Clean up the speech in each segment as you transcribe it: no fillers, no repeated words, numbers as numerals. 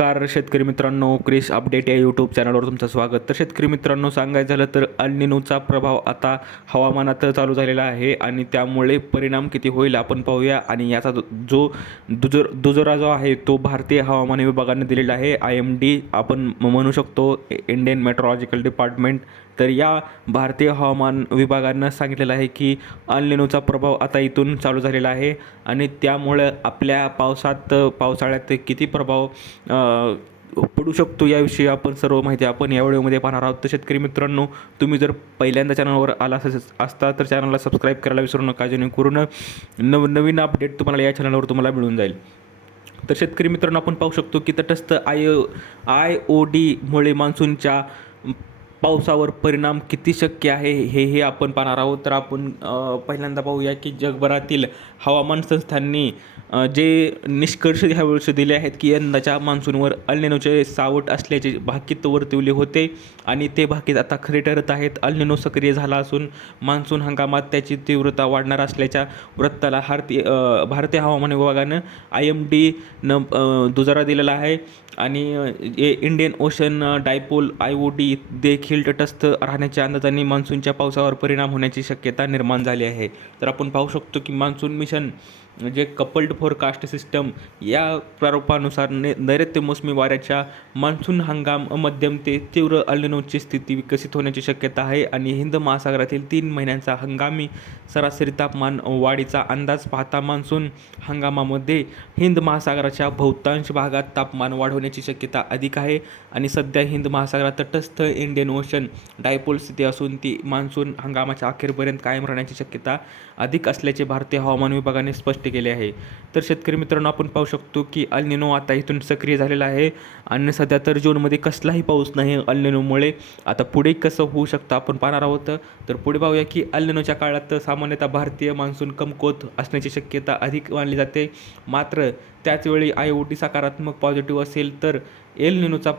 नमस्कार शेतकरी मित्रांनो, क्रिस अपडेट या यूट्यूब चॅनलवर तुमचं स्वागत. तर शेतकरी मित्रांनो, सांगायचं झालं तर अल निनोचा प्रभाव आता हवामानात चालू झालेला आहे आणि त्यामुळे परिणाम किती होईल आपण पाहूया. आणि याचा जो दुजोरा जो आहे तो भारतीय हवामान विभागाने दिलेला आहे. IMD आपण म्हणू शकतो, इंडियन मेट्रोलॉजिकल डिपार्टमेंट. तर या भारतीय हवामान विभागानं सांगितलेलं आहे की अल निनोचा प्रभाव आता इथून चालू झालेला आहे आणि त्यामुळं आपल्या पावसाळ्यात किती प्रभाव पडू शकतो याविषयी आपण सर्व माहिती आपण या व्हिडिओमध्ये पाहणार आहोत. तर शेतकरी मित्रांनो, तुम्ही जर पहिल्यांदा चॅनलवर आला असता तर चॅनलला सबस्क्राईब करायला विसरू नका, जेणेकरून नवीन अपडेट तुम्हाला या चॅनलवर तुम्हाला मिळून जाईल. तर शेतकरी मित्रांनो, आपण पाहू शकतो की तटस्थ IOD मुळे मान्सूनच्या पावसावर परिणाम किती शक्य आहे हे आपण पाहणार आहोत. तर आपण पहिल्यांदा पाहूया की जगभरातील हवामान संस्थांनी जे निष्कर्ष ह्यावेळेस दिले आहेत की यंदाच्या मान्सूनवर अल निनोचे सावट असल्याचे भाकीत वर्तवले होते आणि ते भाकीत आता खरे ठरत आहेत. अल निनो सक्रिय झाला असून मान्सून हंगामात त्याची तीव्रता वाढणार असल्याच्या वृत्ताला भारतीय हवामान विभागानं IMDनं दुजोरा दिलेला आहे. आणि इंडियन ओशन डायपोल IOD देखील तटस्थ राहण्याच्या अंदाजाने मान्सूनच्या पावसावर परिणाम होण्याची शक्यता निर्माण झाली आहे. तर आपण पाहू शकतो की मान्सून मिशन जे कपल्ड फोरकास्ट सिस्टम या प्रारूपानुसार नैऋत्य मोसमी वाऱ्याच्या मान्सून हंगाम मध्यम ते तीव्र अल निनोची स्थिती विकसित होण्याची शक्यता आहे. आणि हिंद महासागरातील 3 महिन्यांचा हंगामी सरासरी तापमान वाढीचा अंदाज पाहता मान्सून हंगामामध्ये हिंद महासागराच्या बहुतांश भागात तापमान वाढ होण्याची शक्यता अधिक आहे. आणि सध्या हिंद महासागरात तटस्थ इंडियन ओशन डायपोल स्थिती असून ती मान्सून हंगामाच्या अखेरपर्यंत कायम राहण्याची शक्यता अधिक असल्याचे भारतीय हवामान विभागाने स्पष्ट केले आहे. तर शेतकरी मित्रांनो, आपण पाहू शकतो की अल निनो आता इथून सक्रिय झालेला आहे आणि सध्या तर जूनमध्ये कसलाही पाऊस नाही अल निनोमुळे. आता पुढे कसं होऊ शकतं आपण पाहणार आहोत. तर पुढे पाहूया की अल निनोच्या काळात सामान्यतः भारतीय मान्सून कमकुवत असण्याची शक्यता अधिक मानली जाते. मात्र त्याचवेळी IOD सकारात्मक पॉझिटिव्ह असेल तर एल निनोचा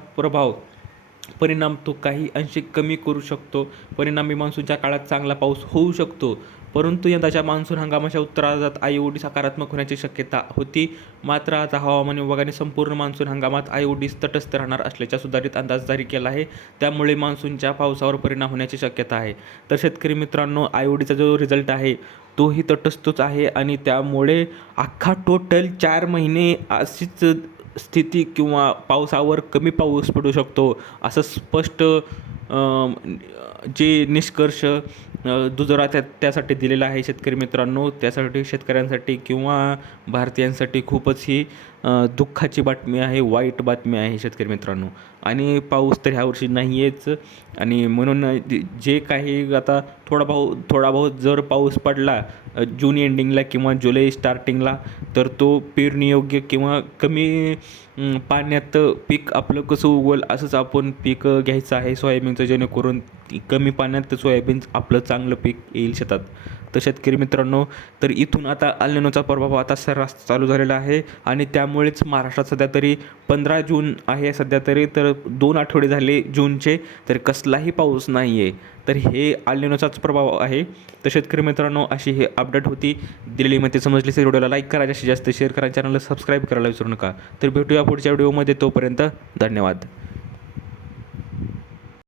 परिणाम तो काही अंशी कमी करू शकतो. परिणामी मान्सूनच्या काळात चांगला पाऊस होऊ शकतो. परंतु यंदाच्या मान्सून हंगामाच्या उत्तरार्धात IOD सकारात्मक होण्याची शक्यता होती. मात्र आता हवामान विभागाने संपूर्ण मान्सून हंगामात IOD तटस्थ राहणार असल्याचा सुधारित अंदाज जारी केला आहे. त्यामुळे मान्सूनच्या पावसावर परिणाम होण्याची शक्यता आहे. तर शेतकरी मित्रांनो, IODचा जो रिझल्ट आहे तोही तटस्थच आहे आणि त्यामुळे अख्खा टोटल 4 महिने अशीच स्थिती किंवा पावसावर कमी पाऊस पडू शकतो असं स्पष्ट जे निष्कर्ष दुजोरा त्यासाठी दिलेला आहे. शेतकरी मित्रांनो, त्यासाठी शेतकऱ्यांसाठी किंवा भारतीयांसाठी खूपच ही दुःखाची बातमी आहे, वाईट बातमी आहे शेतकरी मित्रांनो. आणि पाऊस तर ह्यावर्षी नाही आहेच आणि म्हणून जे काही आता थोडा बहुत जर पाऊस पडला जून एंडिंगला किंवा जुलै स्टार्टिंगला तर तो पेरणीयोग्य किंवा कमी पाण्यात पीक आपलं कसं उगवल असंच आपण पीक घ्यायचं आहे सोयाबीनचं, जेणेकरून कमी पाण्यात सोयाबीन आपलं चांगलं पीक येईल शेतात. तर शेतकरी मित्रांनो, तर इथून आता अल निनोचा प्रभाव आता सर्रास चालू झालेला आहे आणि त्यामुळेच महाराष्ट्रात सध्या तरी 15 जून आहे सध्या तरी, तर 2 आठवडे झाले जूनचे, तर कसलाही पाऊस नाही आहे. तर हे अल निनोचाच प्रभाव आहे. तर शेतकरी मित्रांनो, अशी हे अपडेट होती. दिलेली माहिती समजली तर व्हिडिओला लाईक करा, जास्तीत जास्त शेअर करा, चॅनलला सबस्क्राईब करायला विसरू नका. तर भेटूया पुढच्या व्हिडिओमध्ये. तोपर्यंत धन्यवाद.